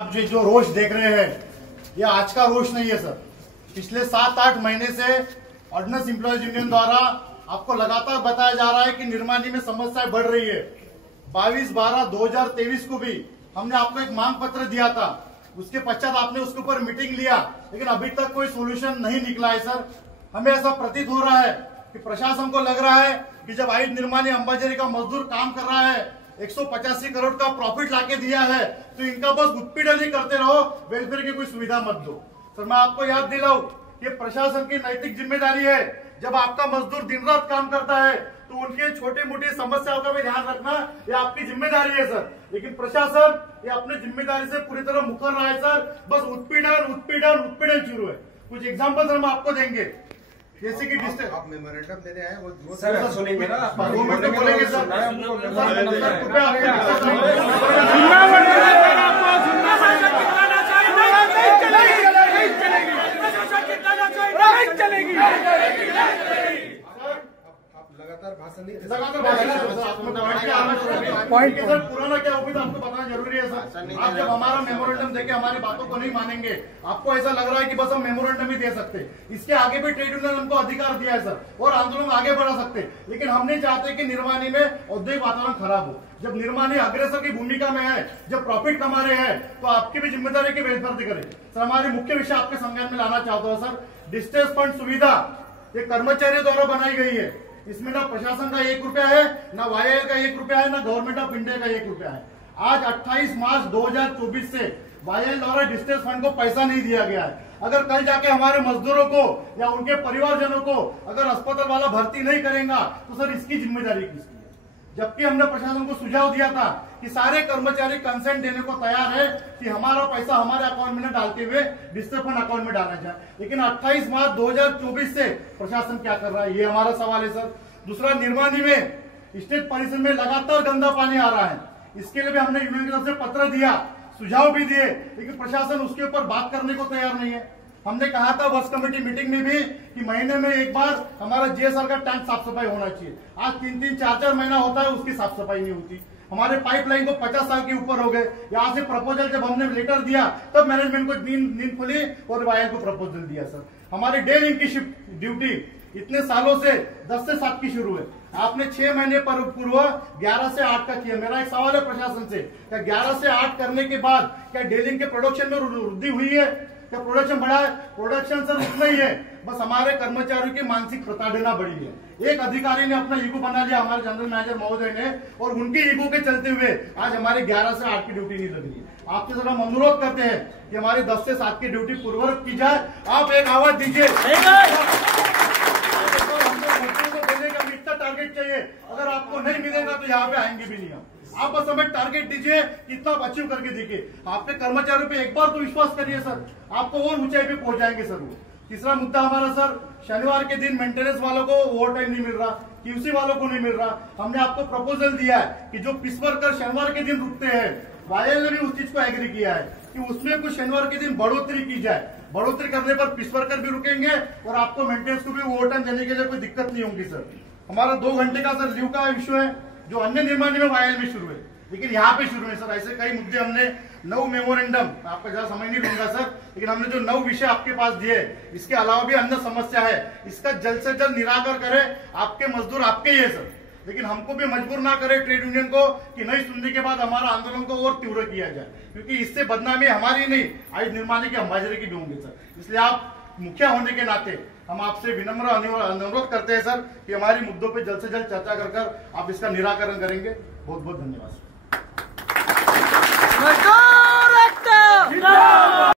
आप जो रोष देख रहे हैं ये आज का रोष नहीं है सर। पिछले 7-8 महीने से ऑर्डिनेंस एम्प्लॉयज यूनियन द्वारा आपको लगातार बताया जा रहा है कि निर्माणी में समस्याएं बढ़ रही है। 22/12/2023 को भी हमने आपको एक मांग पत्र दिया था, उसके पश्चात आपने उसके ऊपर मीटिंग लिया, लेकिन अभी तक कोई सोल्यूशन नहीं निकला है सर। हमें ऐसा प्रतीत हो रहा है कि प्रशासन को लग रहा है कि जब आईट निर्माणी अंबाझरी का मजदूर काम कर रहा है, 185 करोड़ का प्रॉफिट लाके दिया है, तो इनका बस उत्पीड़न ही करते रहो, वेलफेयर की कोई सुविधा मत दो। सर मैं आपको याद दिलाऊं, ये प्रशासन की नैतिक जिम्मेदारी है। जब आपका मजदूर दिन रात काम करता है तो उनके छोटी मोटी समस्याओं का भी ध्यान रखना ये आपकी जिम्मेदारी है सर। लेकिन प्रशासन ये अपनी जिम्मेदारी से पूरी तरह मुकर रहा है सर। बस उत्पीड़न उत्पीड़न उत्पीड़न शुरू है। कुछ एग्जाम्पल हम आपको देंगे, जैसे कि डिस्टेंस आप मेमोरेंडम देने आए वो सर सुनेंगे ना, 2 मिनट तो बोलेंगे सर। लगातार भाषण नहीं सर, पुराना क्या होगी तो आपको बताना जरूरी है सर। आप जब हमारा मेमोरेंडम देके हमारी बातों को नहीं मानेंगे, आपको ऐसा लग रहा है कि बस हम मेमोरेंडम ही दे सकते, इसके आगे भी ट्रेड यूनियन हमको अधिकार दिया है सर और आंदोलन आगे बढ़ा सकते, लेकिन हम नहीं चाहते कि निर्माणी में औद्योगिक वातावरण खराब हो। जब निर्माणी अग्रेसर की भूमिका में है, जब प्रॉफिट कमा रहे हैं, तो आपकी भी जिम्मेदारी की वेलफेयर करें सर। हमारी मुख्य विषय आपके संज्ञान में लाना चाहता हूँ सर। डिस्ट्रेस फंड सुविधा ये कर्मचारियों द्वारा बनाई गई है, इसमें ना प्रशासन का 1 रुपया है, ना वाईएल का 1 रुपया है, ना गवर्नमेंट ऑफ इंडिया का 1 रुपया है। आज 28 मार्च 2024 से वाईएल द्वारा डिस्ट्रेस फंड को पैसा नहीं दिया गया है। अगर कल जाके हमारे मजदूरों को या उनके परिवारजनों को अगर अस्पताल वाला भर्ती नहीं करेगा तो सर इसकी जिम्मेदारी किसकी है? जबकि हमने प्रशासन को सुझाव दिया था कि सारे कर्मचारी कंसेंट देने को तैयार है कि हमारा पैसा हमारे अकाउंट में डालते हुए डिस्ट्रेस फंड अकाउंट में डाला जाए, लेकिन 28 मार्च 2024 से प्रशासन क्या कर रहा है, ये हमारा सवाल है सर। दूसरा, निर्माणी में स्टेट परिसर में लगातार गंदा पानी आ रहा है, इसके लिए भी हमने यूनियन की तरफ से पत्र दिया, सुझाव भी दिए, लेकिन प्रशासन उसके ऊपर बात करने को तैयार नहीं है। हमने कहा था वर्ष कमेटी मीटिंग में भी कि महीने में एक बार हमारा जीएसआर का टैंक साफ सफाई होना चाहिए। आज 3-3, 4-4 महीना होता है, उसकी साफ सफाई नहीं होती। हमारे पाइपलाइन को 50 साल के ऊपर हो गए। यहाँ से प्रपोजल जब हमने लेटर दिया तब मैनेजमेंट को नींद खुली और वायर को प्रपोजल दिया सर। हमारी डे लिंक की शिफ्ट ड्यूटी इतने सालों से 10 से 7 की शुरू है, आपने 6 महीने पूर्व 11 से 8 का किया। मेरा एक सवाल है प्रशासन से, क्या 11 से 8 करने के बाद क्या डेलिंग के प्रोडक्शन में वृद्धि हुई है? क्या प्रोडक्शन बढ़ा है? प्रोडक्शन सर उतना ही है, बस हमारे कर्मचारियों की मानसिक प्रताड़ना बढ़ी है। एक अधिकारी ने अपना ईगो बना लिया, हमारे जनरल मैनेजर महोदय ने, और उनके ईगो के चलते हुए आज हमारे 11 से 8 की ड्यूटी नहीं लग रही है। आपसे सर हम अनुरोध करते हैं कि हमारी 10 से 7 की ड्यूटी पूर्ववत की जाए। आप एक आवाज दीजिए, टारगेट चाहिए, अगर आपको नहीं मिलेगा तो यहाँ पे आएंगे भी नहीं हम। आप बस हमें टारगेट दीजिए, कितना अचीव करके देखिए। आपके कर्मचारियों पे एक बार तो विश्वास करिए सर, आपको और ऊंचाई पे पहुंचाएंगे सर वो। तीसरा मुद्दा हमारा सर, शनिवार के दिन मेंटेनेंस वालों को ओवर टाइम नहीं मिल रहा, क्यूसी वालों को नहीं मिल रहा। हमने आपको प्रपोजल दिया है कि जो पिस वर्कर शनिवार के दिन रुकते हैं, वाईएल ने भी उस चीज को एग्री किया है कि उसमें कुछ शनिवार के दिन बढ़ोतरी की जाए। बढ़ोतरी करने पर पिस वर्कर भी रुकेंगे और आपको मेंटेनेंस को भी ओवर टाइम देने के लिए कोई दिक्कत नहीं होगी सर। हमारा 2 घंटे का सर लीव का इश्यू है, जो अन्य निर्माणी में वाईएल में शुरू है, लेकिन यहाँ पे शुरू है सर। ऐसे कई मुद्दे हमने 9 मेमोरेंडम, आपका ज्यादा समय नहीं लूंगा सर, लेकिन हमने जो 9 विषय आपके पास दिए, इसके अलावा भी अन्य समस्या है, इसका जल्द से जल्द निराकरण करें। आपके मजदूर आपके ही है सर, लेकिन हमको भी मजबूर ना करे ट्रेड यूनियन को कि नहीं सुनने के बाद हमारा आंदोलन को और तीव्र किया जाए, क्योंकि इससे बदनामी हमारी नहीं, आज निर्माणी की अंबाझरी की भी होंगे सर। इसलिए आप मुखिया होने के नाते हम आपसे विनम्र अनुरोध करते हैं सर कि हमारी मुद्दों पे जल्द से जल्द चर्चा कर आप इसका निराकरण करेंगे। बहुत बहुत धन्यवाद।